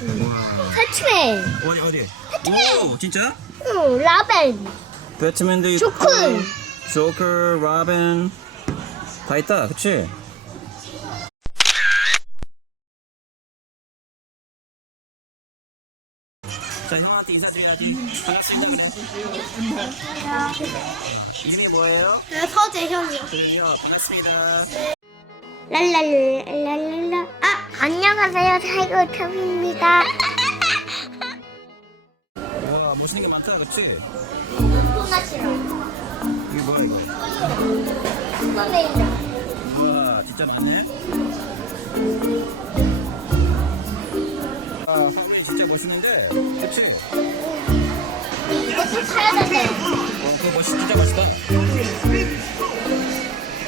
와. 패치맨. 어디 어디? 오 진짜? 응, 라벤. 배트맨도 있고. 조크. 조커, 라벤 다 있다, 그치? 자, 형한테 인사드려야지. 반갑습니다, 그래. 이름이 뭐예요? 네, 서재현이요. 그래요, 반갑습니다. 랄랄랄랄랄라. 아, 안녕하세요. 타이거 탑입니다. 야, 멋있는 게 많다, 그치? 존나 싫어. 이게 뭐야, 이거? 슈퍼맨이다. 우와, 진짜 많네. 아, 화면이 진짜 멋있는데, 그치? 이것도 사야 된대. 어, 그거 멋있, 진짜 멋있다.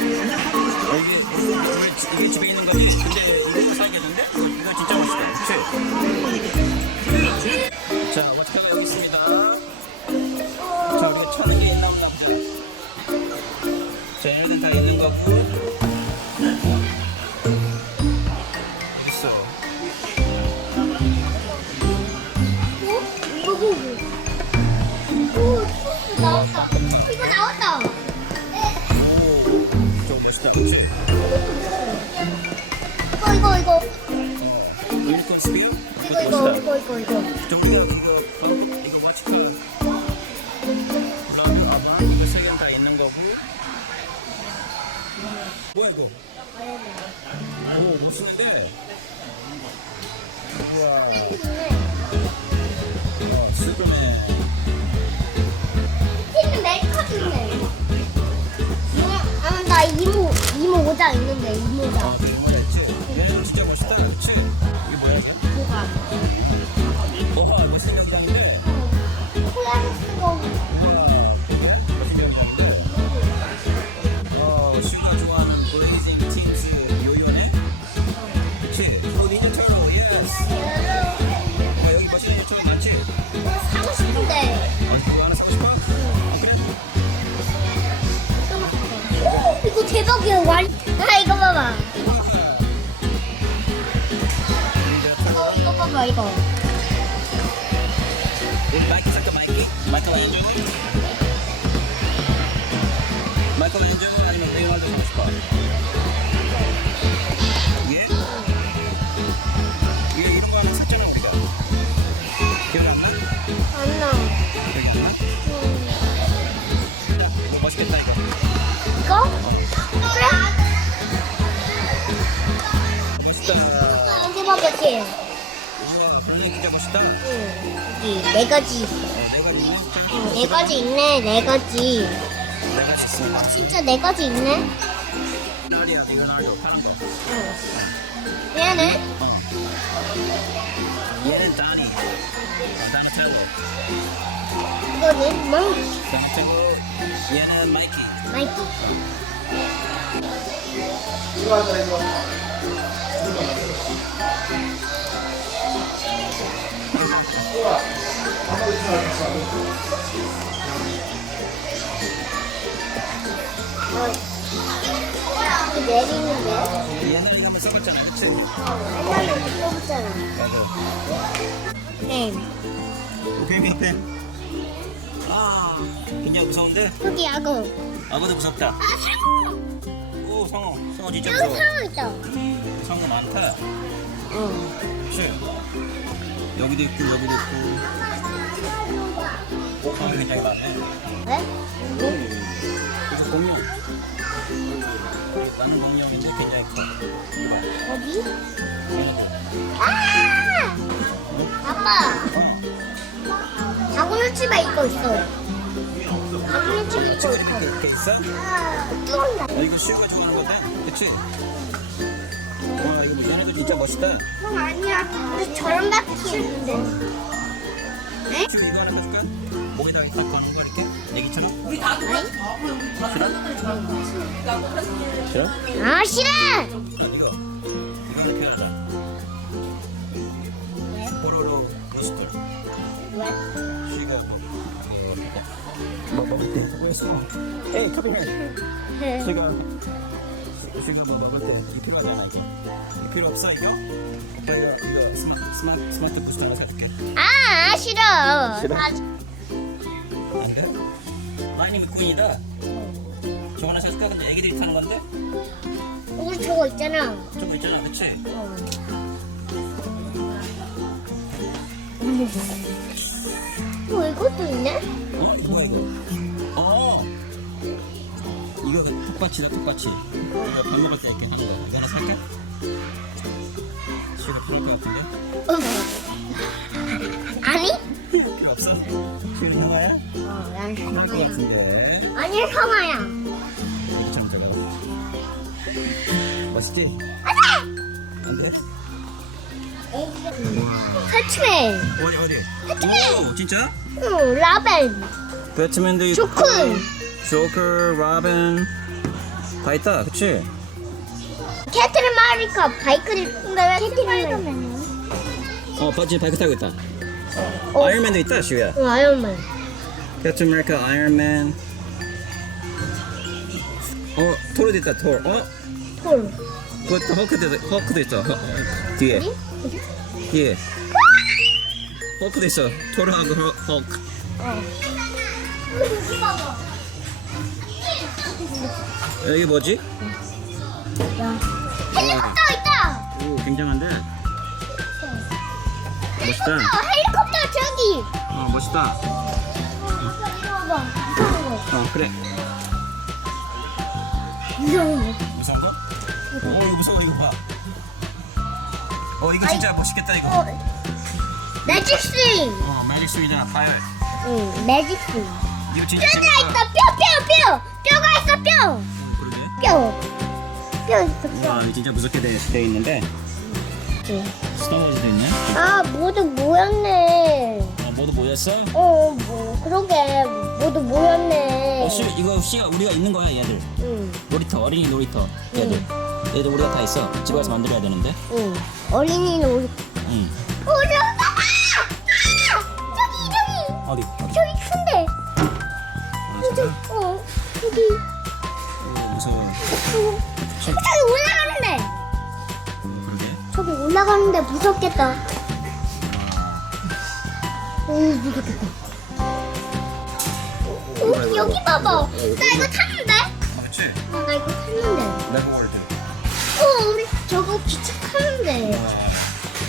어, 이게, 집에 있는 거지? 근데 이거 사야겠는데? 이거, 진짜 멋있다. 그치? 자, 워치카가 여기 있습니다. 자, 우리가 게 있나 보다 보자. 자, 얘네들 다 있는 거고. 이거 보고. 오, 나왔다. 좀 멋있다. 그치? 이거, 이거, 이거. 어. 유니콘 스피어? 이거, 이거, 이거, 이거, 이거. 정리가 그거 어? 이거 워치카 라면 아마 이거 세 개는 다 있는 거고 뭐야 이거 오 멋있는데 우와 어 슈퍼맨 모 모자 있는데, 이 모자. 이거 마이크 잠깐 마이크 마이클 앤젤로 마이클 앤젤로 아니면 사고 싶어? 예? 예 이런 거 하나 샀잖아 우리가 기억 안 나? 안 나. 기억이 안 나? 야, 이거 멋있겠다 이거 이거? 그래? 멋있다 이거 봐봐, 걔. 진짜 멋있다 어, 응. 여기 네 가지. 있네 응, 네 가지 있네, 네 가지. 있어 진짜 네 가지 있네. 나리야 이거 나리야 응. 얘는? 어. 얘는 다니 어, 이거는 뭐? 다나텔로 얘는 마이키 마이키. 어. 이거 내리는데? 옛날에 한번 써봤잖아 그치? 옛날에. 맞아 네. 오케이 오케이 아 굉장히 무서운데? 여기 야구. 아무도 무섭다 아, 상어! 오 성어 성어 진짜 여기 무서워 상어 있다. 성어 많다 응. 그치? 여기도 있고 여기도 있고 성어 굉장히 많네 왜? 이거 공룡 나는 공룡인데 굉장히 커 어디? 아! 아빠, 어. 작은 집에 이거 있어요. 작은 집에 이거 있어요. 이렇게 있어? 뚫었나? 아, 이거 슈가 좋아하는 건데? 그치? 와 이거 진짜 멋있다 형 아니야. 근데 저런 바퀴 있는데. 네? 슈 이거 하나 해줄까? 목에다가 딱 거는 거 이렇게? 애기처럼? 싫어? 싫어? 아, 싫어! 아 이거 이거는 그 하나 뽀로로 로스터 왜? 슈가 뭐 이거 뭐 먹을 때 하고 있어 에이 come here 슈가 요식을 뭐 먹을 때이 필요하잖아 이 필요 없어 이거? 이거 이거 스마트 스마트 스마트 부스터 하나 사줄게 아 싫어. 싫어? 아, 아닌가? 라인이 미꾸인이다 저거 하나 사줄까? 근데 애기들이 타는 건데? 우리 저거 있잖아. 저거 있잖아 그치? 어 이것도 있네. 어? 뭐야 이거? 어 이거 그 톡받치다 톡받치 이거 밥 먹을 때 이렇게 하는 거 이거 하나 살까? 시가 편할 것 같은데? 어. 아니? 필요 없어? 필요 있는 거야? 어, 난 편할 것. 같은데 아니 성아야. 참 저거 멋있지? 안 돼? 배트맨. 어디 어디? 오 진짜? 응 라벤. 배트맨도 있고 조커. 라벤 다 있다 그치? 캐트린 마리카 바이크를 근데 왜 캐트린 마리카? 어 바지 바이크 타고 있다 어. 아이언맨도 있다 시우야 응 아이언맨. 캡틴 아메리카 아이언맨 어 토르도 있다 토르 어? 톨. 그것도 헐크도, 헐크도 있어 허, 뒤에? 뒤에 헐크도 있어 토르하고 헐- 헐크 어. 여기 뭐지? 헬리콥터 있다. 오 굉장한데 멋있다 어, 헬리콥터 저기. 어 멋있다. 어 그래 무서운 거. 무서운 거? 어 이거 무서워 이거 봐. 어 이거 진짜 멋있겠다 이거. 어. 매직 스윙. 어 매직 스윙이잖아 파열. 응, 매직 스 뼈가. 있어, 뼈, 뼈, 뼈. 뼈가 있어, 뼈. 어, 그러게. 뼈. 뼈 있어, 와 이거 진짜 무섭게 돼, 돼 있는데 뼈. 스타워즈도 있네. 아, 모두 모였네. 어 모두 모였어? 어, 뭐, 그러게. 모두 모였네. 어 씨, 이거 씨가 우리가 있는 거야 얘들. 응, 놀이터 어린이 놀이터 얘들. 얘들 우리가 다 있어. 집에 가서 만들어야 되는데. 응. 어린이는 우리. 응. 어, 저기 봐봐! 아! 저기, 저기. 어디? 어디? 저기 큰 무서워. 어, 저기 올라가는데. 어, 그러게. 저기 올라가는데 무섭겠다. 오, 무섭겠다. 오, 여기 봐봐. 나 이거 탔는데? 그렇지. 어, 나 이거 탔는데. 레고월드. 어, 우리 저거 기차 타는데.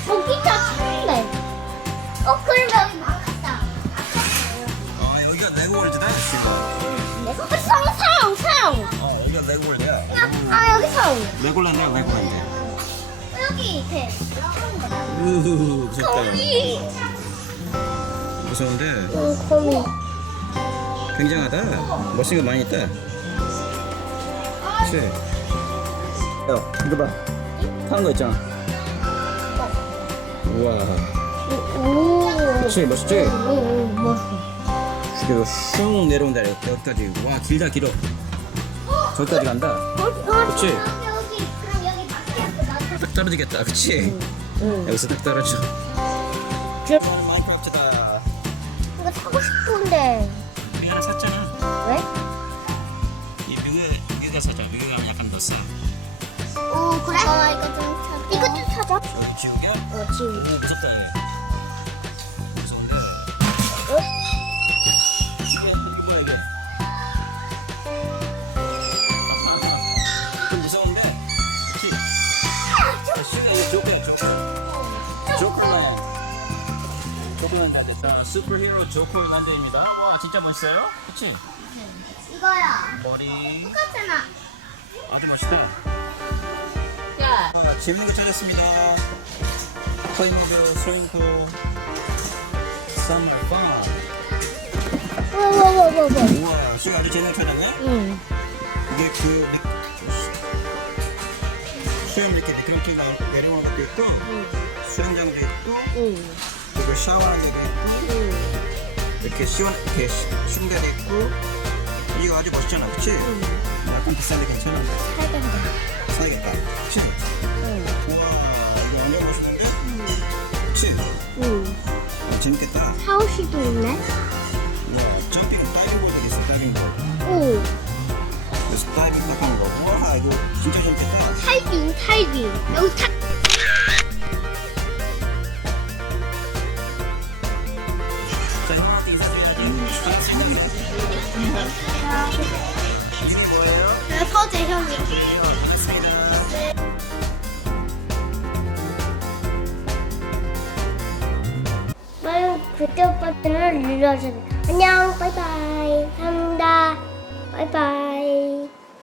어, 기차 타는데. 어, 그럼 여 아, 여기 성. 레골란드야 레골란드. 어, 여기 밑에. 우후 무섭다. 거미. 무서운데 응, 거미. 굉장하다. 멋진 거 많이 있다. 그치? 야 이거 봐. 타는 거 있잖아. 우와. 오. 그치 멋있지? 응, 응, 멋있어. 그리고 슝 내려온다 여기까지. 와 길다 길어. 저기까지 간다. 어, 어, 그치? 여기, 그럼 여기 밖에 딱 떨어지겠다. 그치? 응. 여기서 딱 떨어져. 저- 마인크래프트다. 이거 타고 싶은데. 우리 하나 샀잖아. 왜? 이 미국 미국에 사자. 미국에 가면 약간 더 싸. 오, 그래? 어, 이거 좀 사자. 이것도 사자. 여기 지옥이야? 어, 지금. 오 무섭다 됐다. 슈퍼히어로 조커랜드입니다. 와 진짜 멋있어요? 그치? 이거야. 머리 똑같잖아. 아주 멋있다. 야. 아, 재밌는 거 찾았습니다. 플레이모드, 스윙풀, 썬펑. 와, 와, 와, 와, 와. 우와, 지금 아주 재밌는 거 찾았네? 응. 이게 그 미- 수영 이렇게 미끄럼틀 나- 내려오는 것도 있고 수영장도 있고 응. 그리고 샤워하는 데도 있고 응. 이렇게 시원 이렇게 시- 슝대도 있고 이거 아주 멋있잖아 그치? 약간 비싼데 괜찮아. 사야겠다 그치? 응. 우와 이거 완전 멋있는데? 그치? 응. 어, 재밌겠다 샤워실도 있네. 우와 점핑 다이빙 보드 있어 다이빙 보드 오. 그래서 다이빙 하는 거 우와 이거 진짜 재밌겠다. 탈빈 탈빈 여기 타 그래요. 반갑습니다. 빨리 구독 버튼을 눌러주세요 안녕 바이바이 감사합니다 바이바이